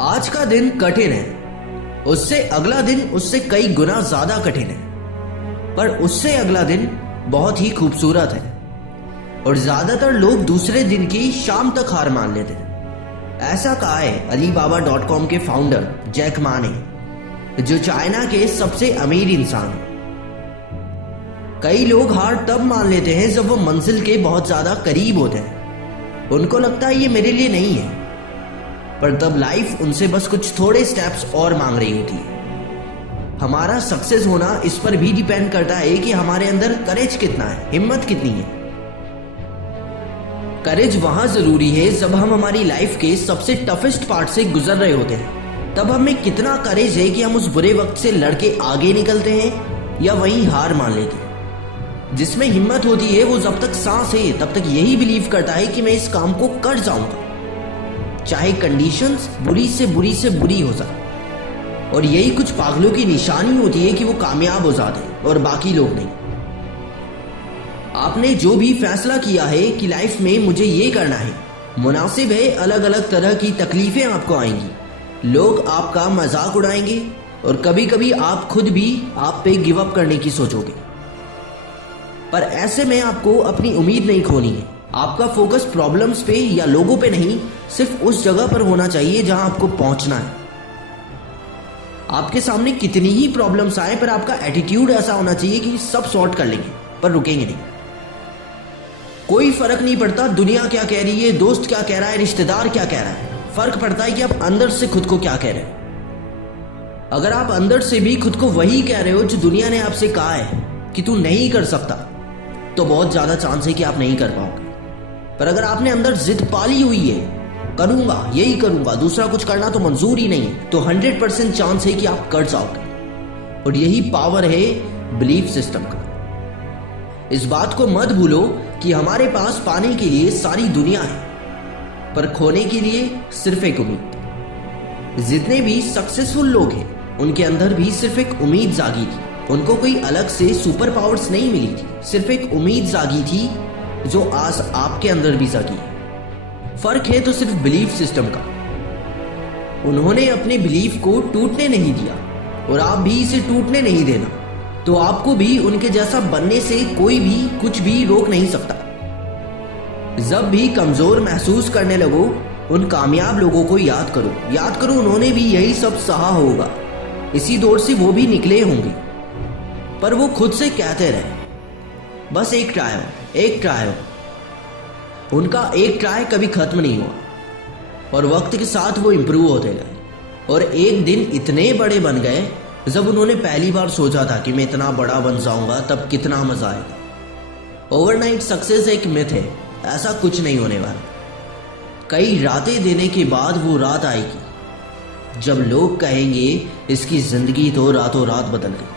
आज का दिन कठिन है, उससे अगला दिन उससे कई गुना ज्यादा कठिन है, पर उससे अगला दिन बहुत ही खूबसूरत है। और ज्यादातर लोग दूसरे दिन की शाम तक हार मान लेते हैं। ऐसा कहा है Alibaba.com के फाउंडर जैक मा ने, जो चाइना के सबसे अमीर इंसान हैं। कई लोग हार तब मान लेते हैं जब वो मंजिल के बहुत ज्यादा करीब होते हैं। उनको लगता है ये मेरे लिए नहीं है, पर तब लाइफ उनसे बस कुछ थोड़े स्टेप्स और मांग रही होती है। हमारा सक्सेस होना इस पर भी डिपेंड करता है कि हमारे अंदर करेज कितना है, हिम्मत कितनी है। करेज वहां जरूरी है जब हम हमारी लाइफ के सबसे टफेस्ट पार्ट से गुजर रहे होते हैं। तब हमें कितना करेज है कि हम उस बुरे वक्त से लड़के आगे निकलते हैं या वहीं हार मान लेते हैं। जिसमें हिम्मत होती है वो जब तक सांस है तब तक यही बिलीव करता है कि मैं इस काम को कर जाऊंगा, चाहे कंडीशंस बुरी से बुरी हो जाए। और यही कुछ पागलों की निशानी होती है कि वो कामयाब हो जाते हैं और बाकी लोग नहीं। आपने जो भी फैसला किया है कि लाइफ में मुझे ये करना है, मुनासिब है अलग अलग तरह की तकलीफें आपको आएंगी। लोग आपका मजाक उड़ाएंगे और कभी कभी आप खुद भी आप पे गिव अप करने की सोचोगे। पर ऐसे में आपको अपनी उम्मीद नहीं खोनी है। आपका फोकस प्रॉब्लम्स पे या लोगों पे नहीं, सिर्फ उस जगह पर होना चाहिए जहां आपको पहुंचना है। आपके सामने कितनी ही प्रॉब्लम्स आए, पर आपका एटीट्यूड ऐसा होना चाहिए कि सब सॉर्ट कर लेंगे, पर रुकेंगे नहीं। कोई फर्क नहीं पड़ता दुनिया क्या कह रही है, दोस्त क्या कह रहा है, रिश्तेदार क्या कह रहा है। फर्क पड़ता है कि आप अंदर से खुद को क्या कह रहे हैं। अगर आप अंदर से भी खुद को वही कह रहे हो जो दुनिया ने आपसे कहा है कि तू नहीं कर सकता, तो बहुत ज्यादा चांस है कि आप नहीं कर पाओगे। पर अगर आपने अंदर जिद पाली हुई है, करूंगा, यही करूंगा, दूसरा कुछ करना तो मंजूर ही नहीं है, तो 100% चांस है कि आप कर जाओगे। और यही पावर है बिलीफ सिस्टम का। इस बात को मत भूलो कि हमारे पास पाने के लिए सारी दुनिया है, पर खोने के लिए सिर्फ एक उम्मीद। जितने भी सक्सेसफुल लोग हैं उनके अंदर भी सिर्फ एक उम्मीद जागी थी। उनको कोई अलग से सुपर पावर्स नहीं मिली थी, सिर्फ एक उम्मीद जागी थी जो आज आपके अंदर भी जागी है। फर्क है तो सिर्फ बिलीफ सिस्टम का। उन्होंने अपने बिलीफ को टूटने नहीं दिया और आप भी इसे टूटने नहीं देना, तो आपको भी उनके जैसा बनने से कोई भी कुछ भी रोक नहीं सकता। जब भी कमजोर महसूस करने लगो, उन कामयाब लोगों को याद करो उन्होंने भी यही सब सहा होगा। इसी दौर से वो भी निकले होंगे, पर वो खुद से कहते रहे बस एक ट्राई हो। उनका एक ट्राई कभी खत्म नहीं हुआ और वक्त के साथ वो इंप्रूव होते गए और एक दिन इतने बड़े बन गए जब उन्होंने पहली बार सोचा था कि मैं इतना बड़ा बन जाऊंगा, तब कितना मजा आएगा। ओवरनाइट सक्सेस एक मिथ है, ऐसा कुछ नहीं होने वाला। कई रातें देने के बाद वो रात आएगी जब लोग कहेंगे इसकी जिंदगी तो रातों रात बदल गई।